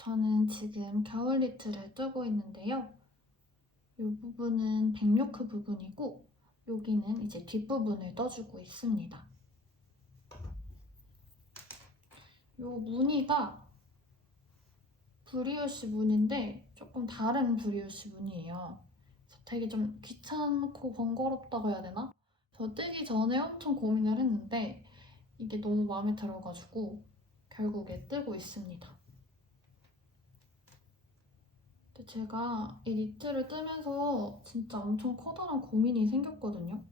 저는 지금 겨울 니트를 뜨고 있는데요. 이 부분은 백요크 부분이고 여기는 이제 뒷부분을 떠주고 있습니다. 이 무늬가 브리오시 무늬인데 조금 다른 브리오시 무늬예요. 되게 좀 귀찮고 번거롭다고 해야 되나? 저 뜨기 전에 엄청 고민을 했는데 이게 너무 마음에 들어가지고 결국에 뜨고 있습니다. 근데 제가 이 니트를 뜨면서 진짜 엄청 커다란 고민이 생겼거든요.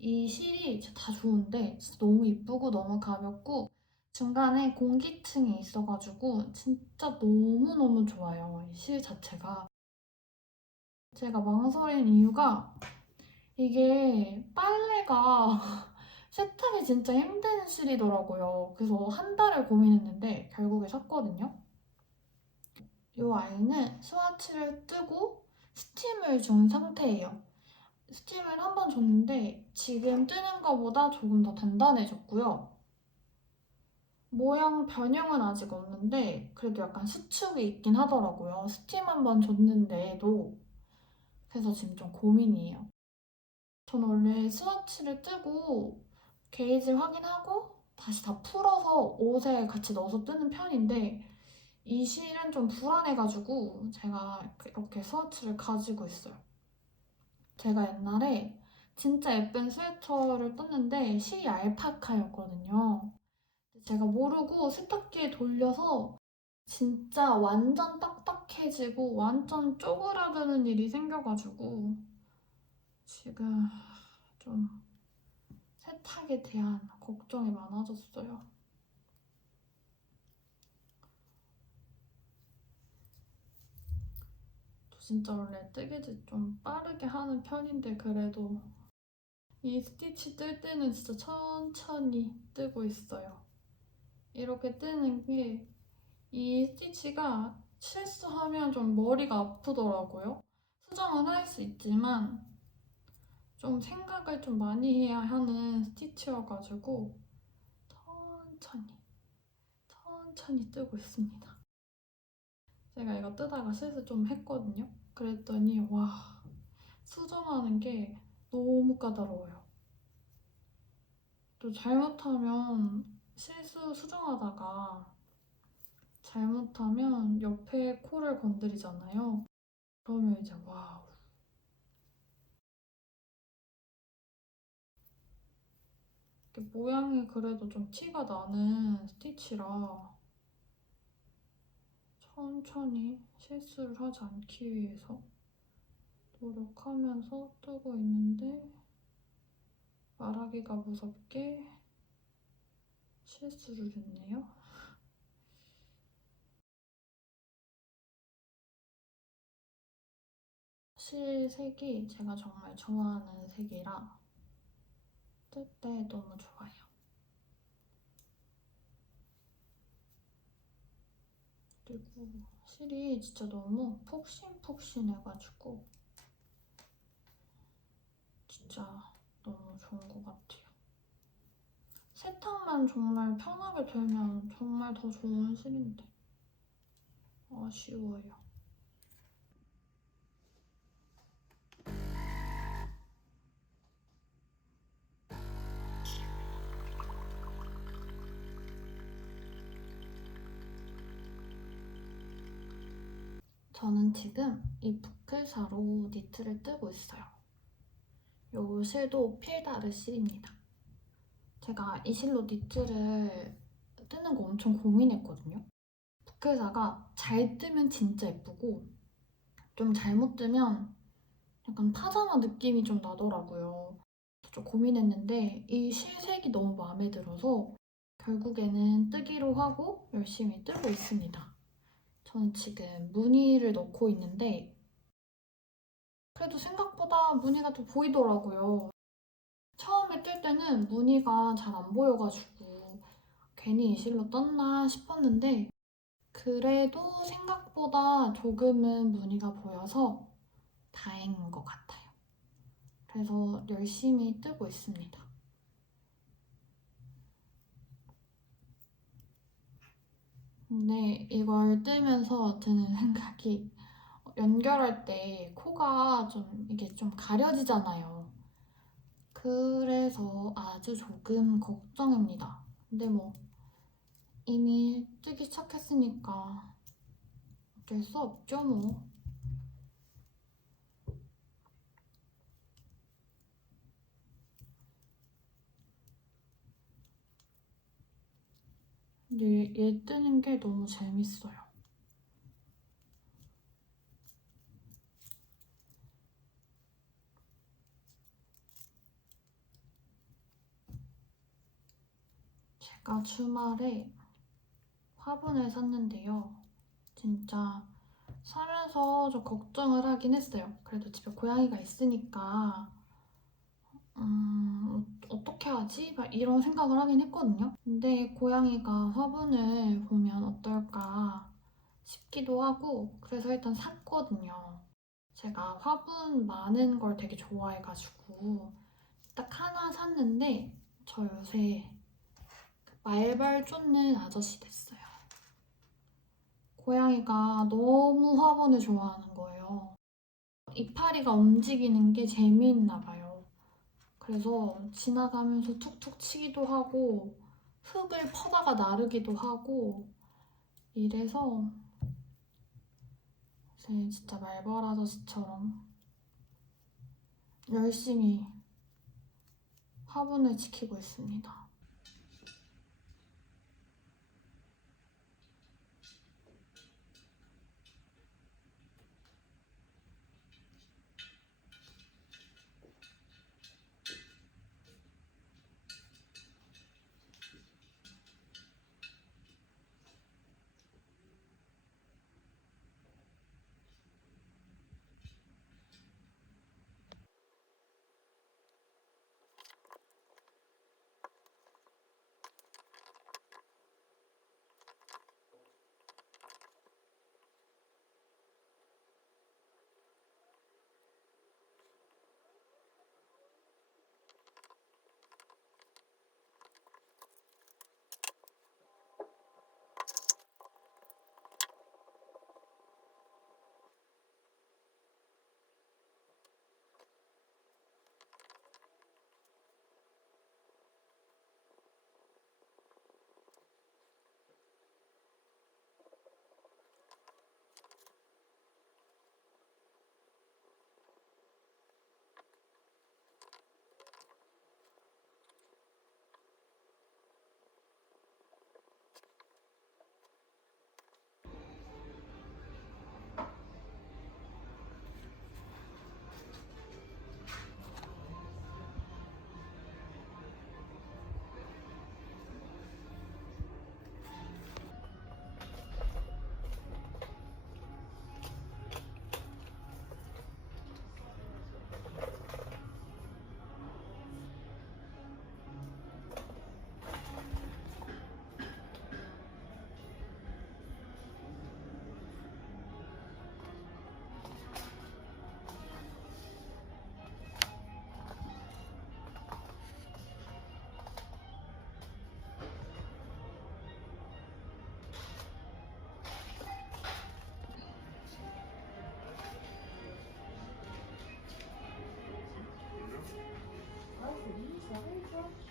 이 실이 다 좋은데 진짜 너무 이쁘고 너무 가볍고 중간에 공기층이 있어가지고 진짜 너무너무 좋아요. 이 실 자체가. 제가 망설인 이유가 이게 빨래가 세탁이 진짜 힘든 실이더라고요. 그래서 한 달을 고민했는데 결국에 샀거든요. 이 아이는 스와치를 뜨고 스팀을 준 상태예요. 스팀을 한 번 줬는데 지금 뜨는 것보다 조금 더 단단해졌고요. 모양 변형은 아직 없는데 그래도 약간 수축이 있긴 하더라고요. 스팀 한 번 줬는데도 그래서 지금 좀 고민이에요. 저는 원래 스와치를 뜨고 게이지 확인하고 다시 다 풀어서 옷에 같이 넣어서 뜨는 편인데 이 실은 좀 불안해가지고 제가 이렇게 스와치를 가지고 있어요. 제가 옛날에 진짜 예쁜 스웨터를 떴는데 실이 알파카였거든요. 제가 모르고 세탁기에 돌려서 진짜 완전 딱딱해지고 완전 쪼그라드는 일이 생겨가지고 지금 좀 세탁에 대한 걱정이 많아졌어요. 저 진짜 원래 뜨개질 좀 빠르게 하는 편인데 그래도 이 스티치 뜰 때는 진짜 천천히 뜨고 있어요. 이렇게 뜨는 게 이 스티치가 실수하면 좀 머리가 아프더라고요. 수정은 할 수 있지만 좀 생각을 좀 많이 해야 하는 스티치여가지고 천천히 천천히 뜨고 있습니다. 제가 이거 뜨다가 실수 좀 했거든요. 그랬더니 와 수정하는 게 너무 까다로워요. 또 잘못하면 실수 수정하다가 잘못하면 옆에 코를 건드리잖아요. 그러면 이제 와우. 모양이 그래도 좀 티가 나는 스티치라 천천히 실수를 하지 않기 위해서 노력하면서 뜨고 있는데 말하기가 무섭게 실수를 했네요. 실 색이 제가 정말 좋아하는 색이라 뜰 때 너무 좋아요. 그리고 실이 진짜 너무 폭신폭신해가지고 진짜 너무 좋은 것 같아요. 세탁만 정말 편하게 되면 정말 더 좋은 실인데 아쉬워요. 저는 지금 이 부클사로 니트를 뜨고 있어요. 요 실도 필다르 실입니다. 제가 이 실로 니트를 뜨는 거 엄청 고민했거든요. 부클사가 잘 뜨면 진짜 예쁘고 좀 잘못 뜨면 약간 파자마 느낌이 좀 나더라고요. 좀 고민했는데 이 실색이 너무 마음에 들어서 결국에는 뜨기로 하고 열심히 뜨고 있습니다. 저는 지금 무늬를 넣고 있는데 그래도 생각보다 무늬가 더 보이더라고요. 처음에 뜰 때는 무늬가 잘 안 보여가지고 괜히 이 실로 떴나 싶었는데 그래도 생각보다 조금은 무늬가 보여서 다행인 것 같아요. 그래서 열심히 뜨고 있습니다. 근데 이걸 뜨면서 드는 생각이 연결할 때 코가 좀 이게 좀 가려지잖아요. 그래서 아주 조금 걱정입니다. 근데 뭐 이미 뜨기 시작했으니까 어쩔 수 없죠 뭐. 근데 얘 뜨는 게 너무 재밌어요. 제가 주말에 화분을 샀는데요. 진짜 사면서 좀 걱정을 하긴 했어요. 그래도 집에 고양이가 있으니까 음, 어떻게 하지? 막 이런 생각을 하긴 했거든요. 근데 고양이가 화분을 보면 어떨까 싶기도 하고 그래서 일단 샀거든요. 제가 화분 많은 걸 되게 좋아해가지고 딱 하나 샀는데 저 요새 그 말발 쫓는 아저씨 됐어요. 고양이가 너무 화분을 좋아하는 거예요. 이파리가 움직이는 게 재미있나 봐요. 그래서 지나가면서 툭툭 치기도 하고 흙을 퍼다가 나르기도 하고 이래서 요새 진짜 말벌 아저씨처럼 열심히 화분을 지키고 있습니다. Thank you.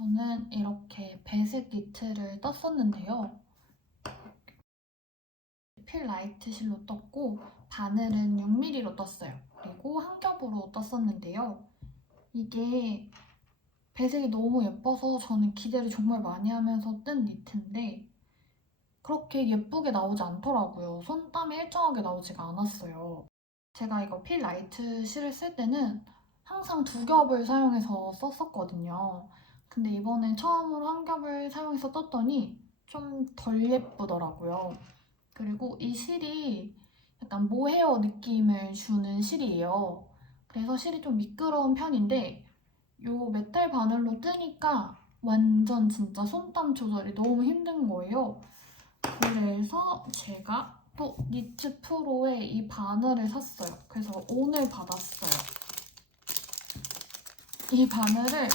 저는 이렇게 배색 니트를 떴었는데요. 필 라이트 실로 떴고 바늘은 6mm로 떴어요. 그리고 한 겹으로 떴었는데요. 이게 배색이 너무 예뻐서 저는 기대를 정말 많이 하면서 뜬 니트인데 그렇게 예쁘게 나오지 않더라고요. 손땀이 일정하게 나오지가 않았어요. 제가 이거 필 라이트 실을 쓸 때는 항상 두 겹을 사용해서 썼었거든요. 근데 이번엔 처음으로 한 겹을 사용해서 떴더니 좀 덜 예쁘더라고요. 그리고 이 실이 약간 모헤어 느낌을 주는 실이에요. 그래서 실이 좀 미끄러운 편인데 요 메탈 바늘로 뜨니까 완전 진짜 손땀 조절이 너무 힘든 거예요. 그래서 제가 또 니트 프로에 이 바늘을 샀어요. 그래서 오늘 받았어요. 이 바늘을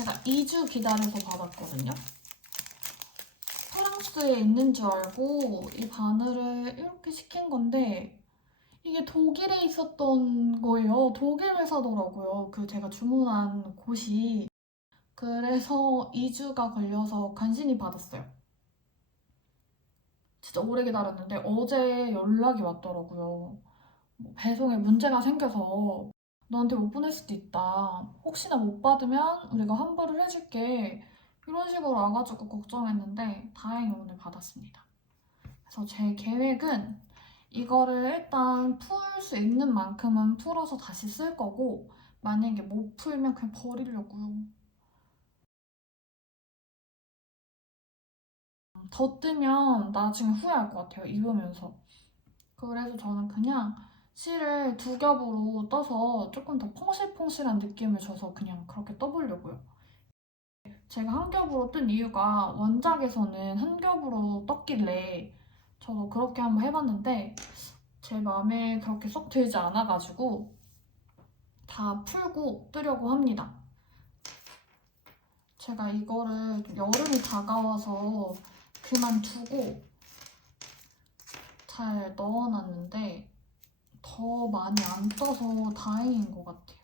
제가 2주 기다려서 받았거든요. 프랑스에 있는 줄 알고 이 바늘을 이렇게 시킨 건데 이게 독일에 있었던 거예요. 독일 회사더라고요. 그 제가 주문한 곳이. 그래서 2주가 걸려서 간신히 받았어요. 진짜 오래 기다렸는데 어제 연락이 왔더라고요. 뭐 배송에 문제가 생겨서 너한테 못 보낼 수도 있다. 혹시나 못 받으면 우리가 환불을 해줄게. 이런 식으로 와가지고 걱정했는데 다행히 오늘 받았습니다. 그래서 제 계획은 이거를 일단 풀 수 있는 만큼은 풀어서 다시 쓸 거고 만약에 못 풀면 그냥 버리려고요. 더 뜨면 나중에 후회할 것 같아요. 입으면서. 그래서 저는 그냥 실을 두 겹으로 떠서 조금 더 퐁실퐁실한 느낌을 줘서 그냥 그렇게 떠보려고요. 제가 한 겹으로 뜬 이유가 원작에서는 한 겹으로 떴길래 저도 그렇게 한번 해봤는데 제 마음에 그렇게 쏙 들지 않아가지고 다 풀고 뜨려고 합니다. 제가 이거를 좀 여름이 다가와서 그만두고 잘 넣어놨는데 더 많이 안 떠서 다행인 것 같아요.